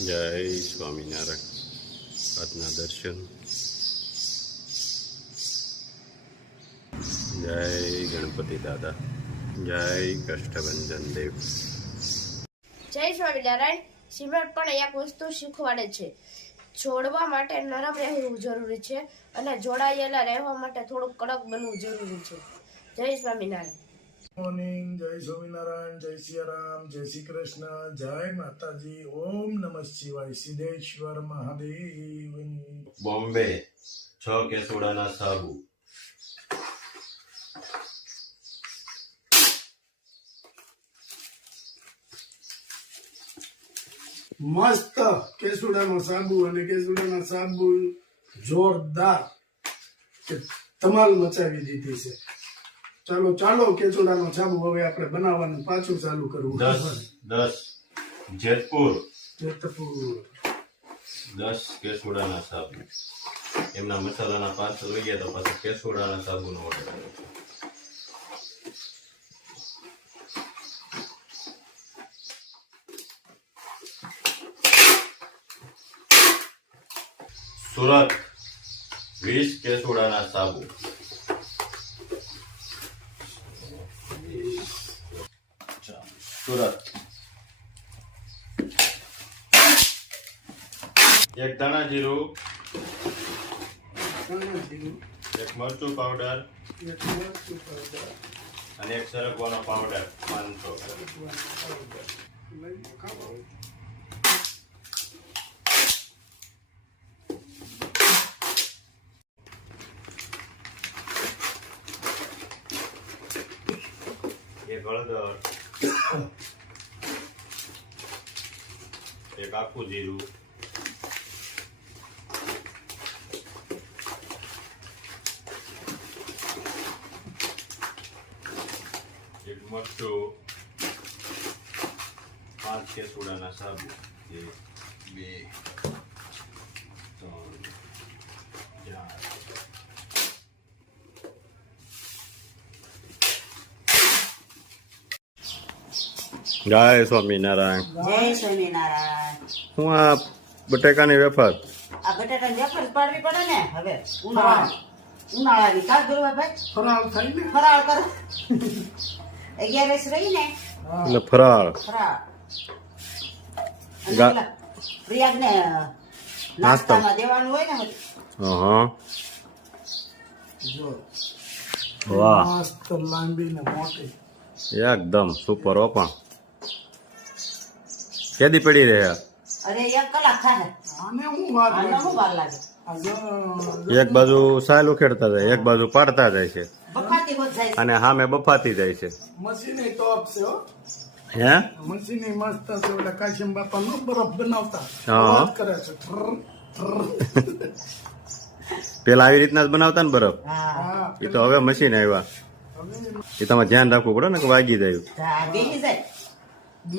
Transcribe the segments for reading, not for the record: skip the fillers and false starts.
જય સ્વામિનારાયણ. આજના દર્શન. જય ગણપતિ દાદા. જય કષ્ટભંજન દેવ. જય સ્વામિનારાયણ. શ્રીમદ પણ એક વસ્તુ શીખવાડે છે. જોડવા માટે નરમ રહેવું જરૂરી છે અને જોડાયેલા રહેવા માટે થોડું કડક બનવું જરૂરી છે. જય સ્વામિનારાયણ. મોર્નિંગ. જય સ્વામિનારાયણ. જય સિયારામ. જય શ્રી કૃષ્ણ. જય માતાજી. ઓમ નમઃ શિવાય. સિદ્ધેશ્વર મહાદેવ. બોમ્બે 6 કેસુડાના સાબુ. મસ્ત કેસુડાનો સાબુ અને કેસુડાના સાબુ જોરદાર ધમાલ મચાવી દીધી છે. ચાલો કેસુડાનો સાબુ હવે આપણે બનાવવાનું પાછું ચાલુ કરવું. 10 જેતપુર જેતપુર 10 કેસુડાના સાબુ. એમના મસાલાના પાર્સલ લઈ ગયા તો પાછું કેસુડાના સાબુનો ઓર્ડર આવ્યો છે. સુરત 20 કેસુડાના સાબુ. સુરત એક ધાણા જીરું, એક મરચું પાવડર અને એક સરગવાનો પાવડર 500. એક હળદર, એક આખું જીરું, એક મરચું, 5 કેસુડાના સાબુ. 1 2 3 4. જય સ્વામિનારાયણ. જય સ્વામિનારાયણ. હું આ બટેકાની વેફર. આ બટાટાની વેફર પાડવી પડે ને હવે ઉનાળાની કાલ દોરવા ભાઈ ફરાળ થાય ને. ફરાળ કરો 11 રહી ને એટલે ફરાળ. ફરાળ ગા- પ્રિયાગ ને નાસ્તામાં દેવાનું હોય ને બધું. હા. જો વાહ, મસ્ત લાંબી ને મોટી. એકદમ સુપર. હો પણ કેદી પડી રહ્યા. અરે 1 કલાક થાય આને હું વાત આનો શું વાર લાગે એક બાજુ સાયલ ઉખેડતા જાય, એક બાજુ પાડતા જાય છે બફાતી હોત જાય અને સામે બફાતી જાય છે. મશીની ટોપ છે હો. હે મશીની મસ્ત છે. ઓલા કાશીમ બાપા નો બરફ બનાવતા હા. અવાજ કરે છે. ટ્ર, ટ્ર. પેલા આવી રીતના જ બનાવતા ને બરફ. હા હા, એ તો હવે મશીન આવ્યા. એ તમારે ધ્યાન રાખવું પડે ને કે વાગી જાય. બેસી જાય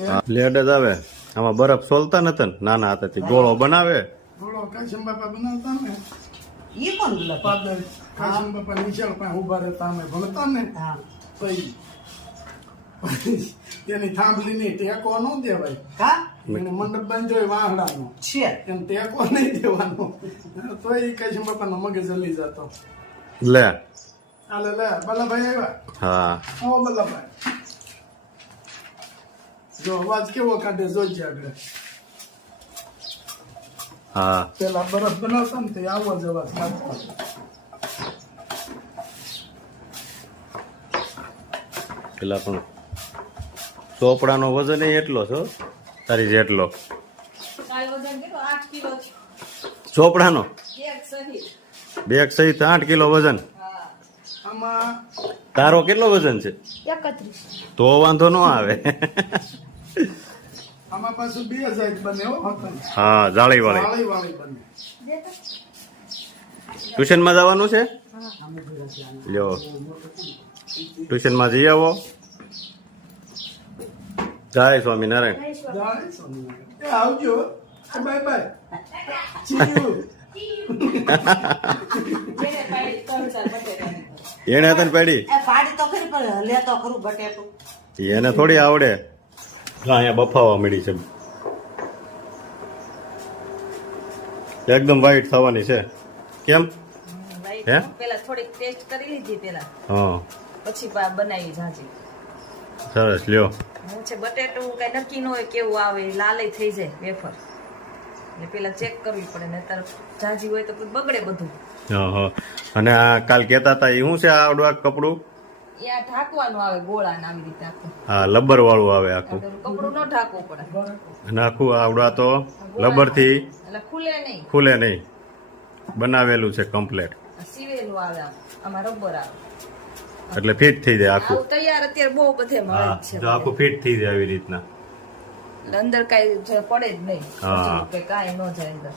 હા, લેડ જ આવે. આમાં બરફ સોલતા નતા ને નાના હતા ગોળો બનાવે. થોડો કાશીમ બાપા બનાવતા ને ઈ કોણ બોલે? પાદર કાશીમ બાપા નિશાળ પાસે ઉભા રહેતા અમે ભણતા ને હા પછી તેની થાંભલીની ટેકો ન દેવાય. કા એને મંડપ બાંધ્યો વાહડાનો છે એમ ટેકો નહીં દેવાનો. તો એ કાશીમ બાપાનો મગજ હલી જતો. લે. હાલે લે બલ્લાભાઈ આવ્યા. હા, આવો બલ્લાભાઈ. જો અવાજ કેવો કાઢે જોઈ આગળ. હા. પેલા બરફ બનાવતા ને તે આવો જ અવાજ કાઢતો. પેલા પણ ચોપડાનો વજન એટલો છો તારી જેટલો. ચોપડાનો બેગ સહિત 8 કિલો વજન. આમાં તારો કેટલો વજન છે? 31. તો વાંધો ન આવે. આમાં પાછું 2 સાઈડ બને હો વતન. હા, જાળી વાળી. વાળી વાળી બને. ટ્યુશનમાં જવાનું છે? લ્યો, ટ્યુશનમાં જઈ આવો. જય સ્વામિનારાયણ. જય સ્વામિનારાયણ. જય સ્વામિનારાયણ. એ આવજો. Bye bye. See you. એને તને પડી એ પાડી તો ખરી પણ લે તો ખરું બટેટું એને થોડી આવડે. અહીંયા બફાવા મળી છે. એકદમ વ્હાઈટ થવાની છે કેમ હે? પેલા થોડીક ટેસ્ટ કરી લીધી પેલા હા પછી બનાવી ઝાંઝી સરસ લ્યો હું છે બટેટું કઈ નક્કી ન હોય કેવું આવે લાલય થઈ જાય વેફર એટલે પેલા ચેક કરવી પડે ને અત્યારે ઝાંઝી હોય તો બગડે બધું હા હા અને આ કાલ કહેતા હતા એ શું છે આવડું આ કપડું એ આ ઢાંકવાનું આવે ગોળા ને આવી રીતે આખું હા લબર વાળું આવે આખું કપડું ન ઢાંકવું પડે અને આખું આવડા તો લબર થી એટલે ખુલે નહીં ખુલે નહીં બનાવેલું છે કમ્પ્લેટ આ સીવેલું આવે આમાં રબર આવે એટલે ફિટ થઈ જાય આખું આવું તૈયાર અત્યારે બહુ બધે મળે હા જ છે જો આખું ફિટ થઈ જાય આવી રીતના એટલે અંદર કાંઈ પડે જ નહીં હા. કે કાંઈ ન જાય અંદર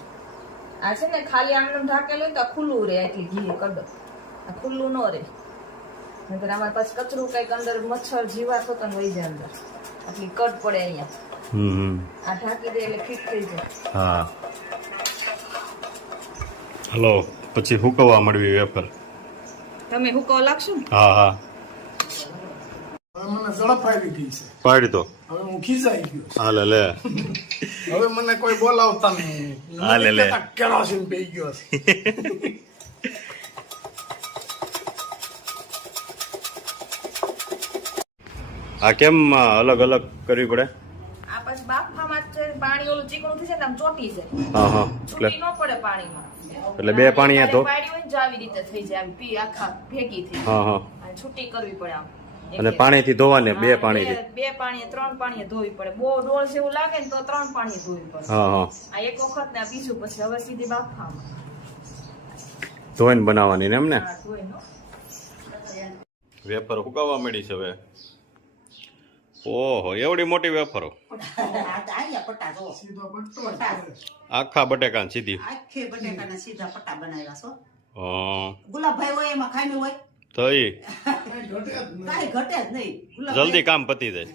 આ છે ને ખાલી આમનું ઢાકેલું હોય તો આ ખુલ્લું રહે એટલી ઘી કડક આ ખુલ્લું ન રહે નહીંતર આમાં પાછું કચરું કઈક અંદર મચ્છર જીવાત હોતો ને વહી જાય અંદર આટલી કટ પડે અહીંયા આ ઢાંકી દે એટલે ફિટ થઈ જાય હા હલો પછી હુકવવા મળવી વેફર તમે હુકો લાગશો ને હા હા હવે મને ઝડપ આવી ગઈ છે પાડી દો હવે હું ખીજાઈ ગયો છું. હાલે લે હવે મને કોઈ બોલાવતા નહીં હાલે લે. કેરોસીન પી ગયો છે આ કેમ અલગ અલગ કરવી પડે આ પછી બાફામાં જ પાણી ઓલું ચીકણું થઈ જાય ને આમ ચોટી જાય હા હા એટલે છૂટી ન પડે પાણીમાં એટલે બે પાણી આ ધો પાડી હોય ને જો આવી રીતે થઈ જાય આમ પી આખા ભેગી થઈ હા હા અને છૂટી કરવી પડે આમ અને પાણીથી ધોવાને બે પાણીથી બે પાણી 3 પાણી ધોવી પડે બહુ ડોળ જેવું લાગે ને તો 3 પાણી ધોવી પડે હા હા આ એક વખત ને આ બીજું પછી હવે સીધી બાફામાં ધોઈને બનાવવાની ને એમ ને હા, ધોઈને હો. વેફર હુકાવા મળી છે હવે ઓહો એવડી મોટી વેફરો આયા પટ્ટા જો સીધો પટ્ટો પટ્ટા આખા બટેકાન સીધી આખે બટેકાના સીધા પટ્ટા બનાવ્યા છો હા ગુલાબભાઈ હોય એમાં ખાઈને હોય તો ઈ કાંઈ ઘટે જ નહીં જલ્દી કામ પતી જાય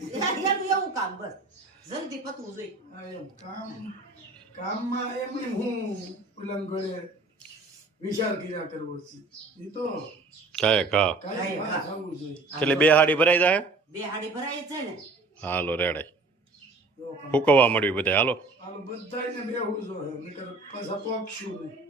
એનું એવું કામ બસ જલ્દી પતવું જોઈએ કામમાં એમની હું ઉલંગ ઘરે વિચાર કર્યા કરવો છે એ તો થાય કા કાંઈ થવું જોઈએ એટલે બે હાડી ભરાઈ જાય બે હાડી ભરાય છે ને હાલો રેડાય હુકવવા મળવી બધા હાલો હાલો બધાને બેહું જોઈએ નહીંતર પાછા પોકશું નહીં.